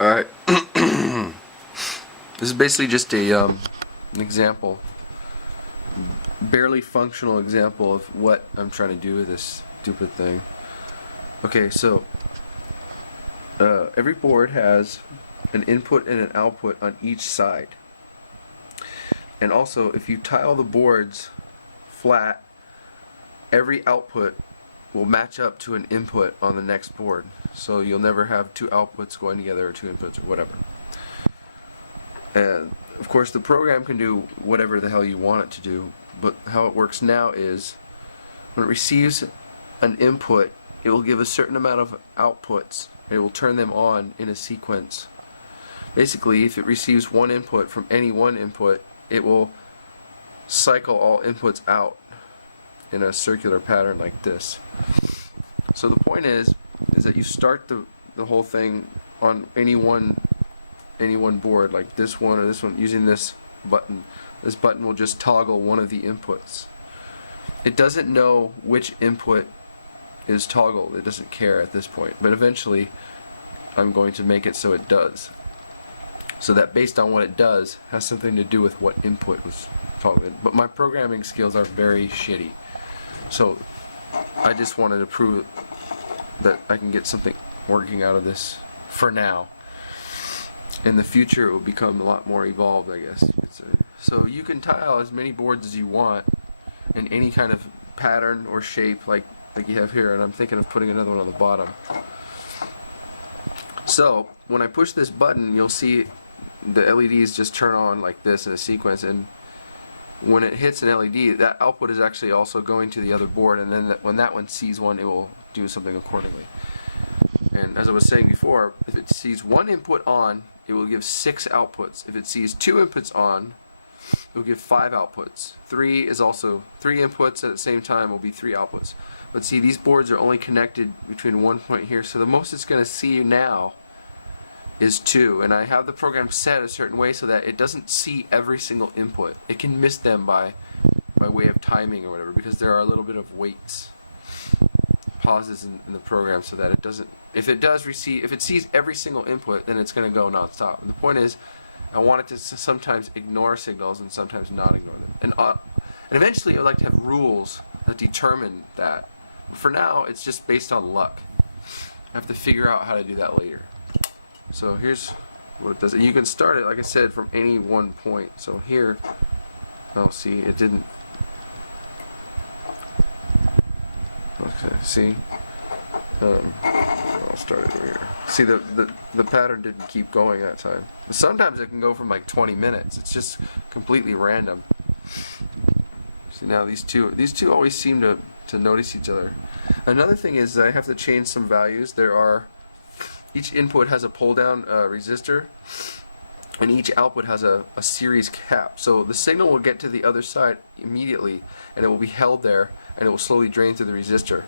Alright. This is basically just an example, barely functional example of what I'm trying to do with this stupid thing. Okay, so every board has an input and an output on each side. And also, if you tile the boards flat, every output will match up to an input on the next board. So you'll never have two outputs going together or two inputs or whatever. And of course the program can do whatever the hell you want it to do, but how it works now is when it receives an input, it will give a certain amount of outputs. It will turn them on in a sequence. Basically, if it receives one input from any one input, it will cycle all inputs out in a circular pattern like this. So the point is that you start the whole thing on any one board, like this one or this one, using this button. This button will just toggle one of the inputs. It doesn't know which input is toggled. It doesn't care at this point. But eventually, I'm going to make it so it does. So that based on what it does, has something to do with what input was toggled. But my programming skills are very shitty. So I just wanted to prove that I can get something working out of this for now. In the future, it will become a lot more evolved, I guess. So you can tile as many boards as you want in any kind of pattern or shape like you have here, and I'm thinking of putting another one on the bottom. So when I push this button, you'll see the LEDs just turn on like this in a sequence, and when it hits an LED, that output is actually also going to the other board, and then when that one sees one, it will do something accordingly. And as I was saying before, if it sees one input on, it will give 6 outputs. If it sees 2 inputs on, it will give 5 outputs. 3 is also 3 inputs at the same time will be 3 outputs. But see, these boards are only connected between one point here, so the most it's going to see now is 2. And I have the program set a certain way so that it doesn't see every single input. It can miss them by way of timing or whatever, because there are a little bit of waits, pauses in the program, so that it doesn't. If it sees every single input, then it's going to go nonstop. And the point is, I want it to sometimes ignore signals and sometimes not ignore them. And eventually, I would like to have rules that determine that. But for now, it's just based on luck. I have to figure out how to do that later. So here's what it does. And you can start it, like I said, from any one point. So here, oh, see, it didn't. Okay, see. I'll start it over here. See, the pattern didn't keep going that time. Sometimes it can go from like 20 minutes. It's just completely random. See, now these two always seem to notice each other. Another thing is I have to change some values. Each input has a pull-down resistor, and each output has a series cap. So the signal will get to the other side immediately, and it will be held there, and it will slowly drain through the resistor.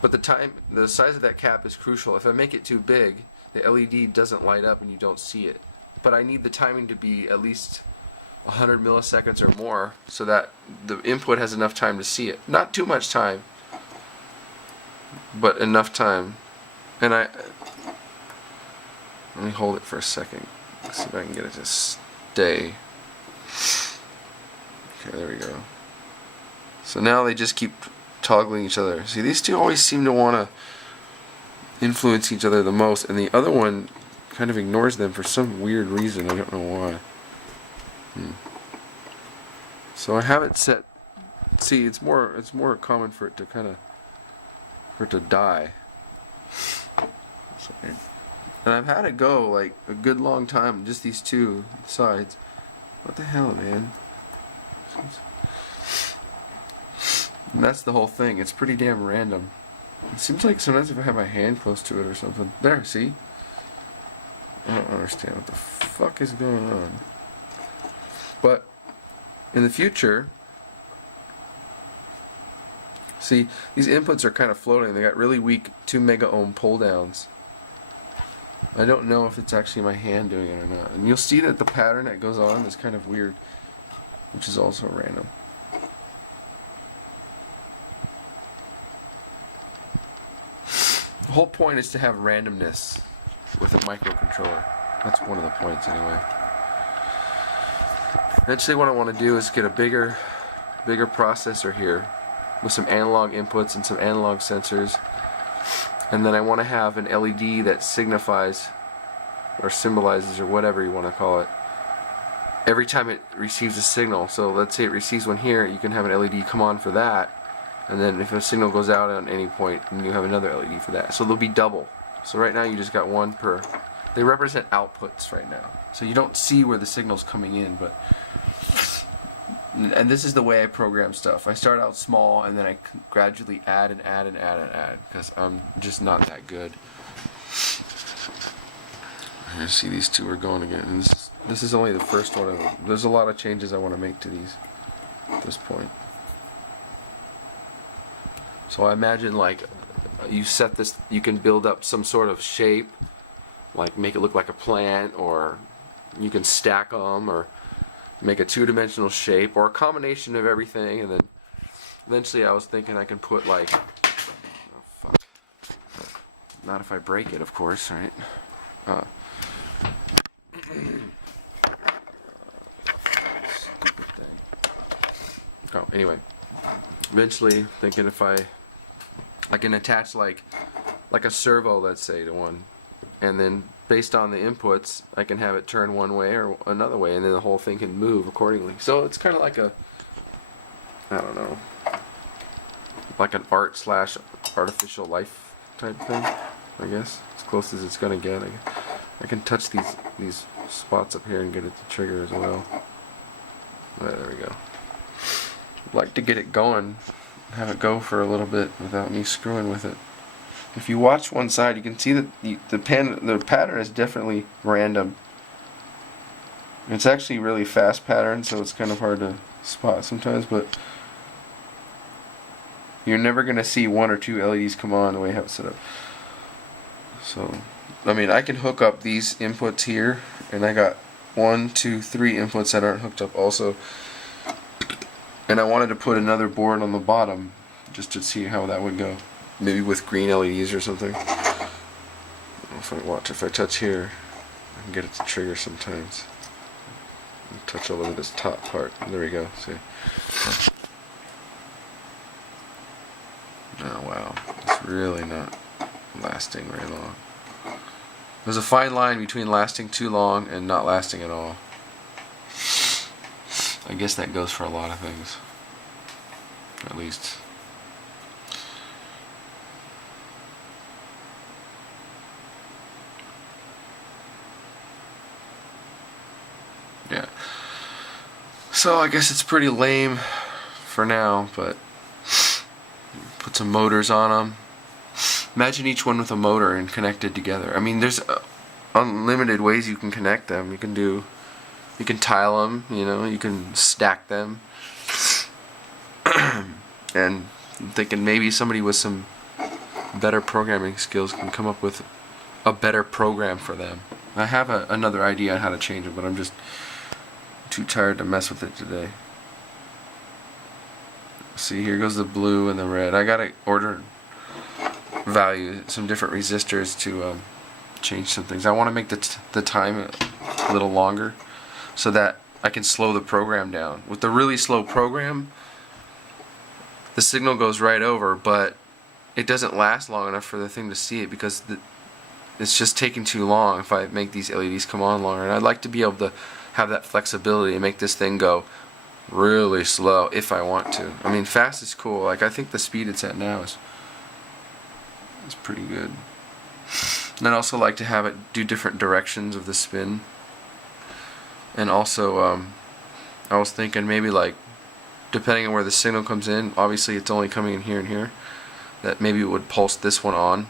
But the size of that cap is crucial. If I make it too big, the LED doesn't light up and you don't see it. But I need the timing to be at least 100 milliseconds or more so that the input has enough time to see it. Not too much time, but enough time. And let me hold it for a second. Let's see if I can get it to stay. Okay, there we go. So now they just keep toggling each other. See, these two always seem to want to influence each other the most, and the other one kind of ignores them for some weird reason. I don't know why. So I have it set. See, it's more common for it to die. Sorry. And I've had it go like a good long time, just these two sides. What the hell, man? And that's the whole thing. It's pretty damn random. It seems like sometimes if I have my hand close to it or something. There, see? I don't understand what the fuck is going on. But in the future, see, these inputs are kind of floating. They got really weak 2 mega ohm pull downs. I don't know if it's actually my hand doing it or not. And you'll see that the pattern that goes on is kind of weird, which is also random. The whole point is to have randomness with a microcontroller. That's one of the points anyway. Eventually what I want to do is get a bigger processor here with some analog inputs and some analog sensors, and then I want to have an LED that signifies or symbolizes or whatever you want to call it every time it receives a signal. So let's say it receives one here, you can have an LED come on for that, and then if a signal goes out at any point, then you have another LED for that. So they'll be double. So right now you just got one per. They represent outputs right now. So you don't see where the signal's coming in, but and this is the way I program stuff. I start out small and then I gradually add and add and add and add because I'm just not that good. You see these two are going again. And this is only the first one of them. There's a lot of changes I want to make to these at this point. So I imagine like you set this, you can build up some sort of shape, like make it look like a plant, or you can stack them, or make a two-dimensional shape, or a combination of everything. And then eventually I was thinking I can put like, oh fuck, not if I break it, of course, right? Stupid thing. Oh, anyway, eventually thinking if I can attach like a servo, let's say, to one, and then based on the inputs I can have it turn one way or another way, and then the whole thing can move accordingly. So it's kind of like a, I don't know, like an art/artificial life type thing, I guess, as close as it's gonna get. I can touch these spots up here and get it to trigger as well. Right, there we go. I'd like to get it going, have it go for a little bit without me screwing with it. If you watch one side, you can see that the pattern is definitely random. It's actually really fast pattern, so it's kind of hard to spot sometimes, but you're never going to see one or two LEDs come on the way I have it set up. So, I mean, I can hook up these inputs here, and I got 1, 2, 3 inputs that aren't hooked up also. And I wanted to put another board on the bottom just to see how that would go. Maybe with green LEDs or something. If I touch here, I can get it to trigger sometimes. Touch a little of this top part. There we go. See? Oh wow, it's really not lasting very long. There's a fine line between lasting too long and not lasting at all. I guess that goes for a lot of things. At least. Yeah. So I guess it's pretty lame for now, but put some motors on them. Imagine each one with a motor and connected together. I mean, there's unlimited ways you can connect them. You can tile them, you know, you can stack them. And I'm thinking maybe somebody with some better programming skills can come up with a better program for them. I have another idea on how to change it, but I'm just too tired to mess with it today. See, here goes the blue and the red. I gotta order some different resistors to change some things. I want to make the time a little longer so that I can slow the program down. With the really slow program, the signal goes right over, but it doesn't last long enough for the thing to see it because it's just taking too long if I make these LEDs come on longer. And I'd like to be able to have that flexibility and make this thing go really slow if I want to. I mean, fast is cool. Like, I think the speed it's at now is pretty good. And I'd also like to have it do different directions of the spin. And also, I was thinking maybe like, depending on where the signal comes in, obviously it's only coming in here and here, that maybe it would pulse this one on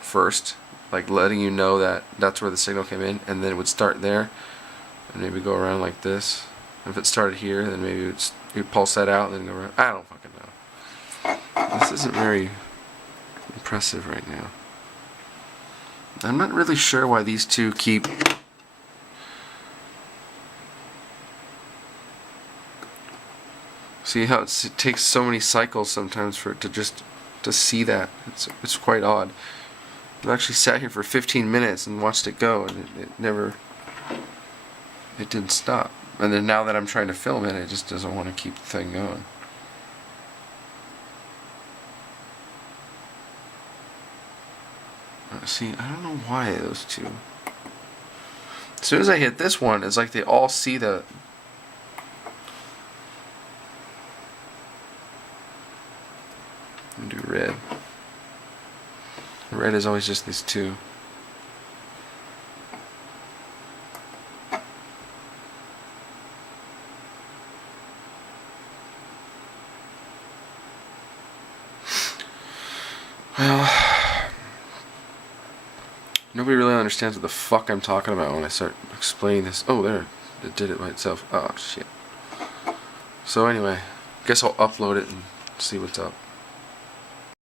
first, like letting you know that that's where the signal came in, and then it would start there, and maybe go around like this. If it started here, then maybe it would pulse that out and then go around. I don't fucking know. This isn't very impressive right now. I'm not really sure why these two keep see how it takes so many cycles sometimes for it to see that. It's quite odd. I've actually sat here for 15 minutes and watched it go, and it didn't stop. And then now that I'm trying to film it, it just doesn't want to keep the thing going. See, I don't know why those two. As soon as I hit this one, it's like they all see the... Do red. Red is always just these two. Well, nobody really understands what the fuck I'm talking about when I start explaining this. Oh, there. It did it by itself. Oh, shit. So anyway, guess I'll upload it and see what's up.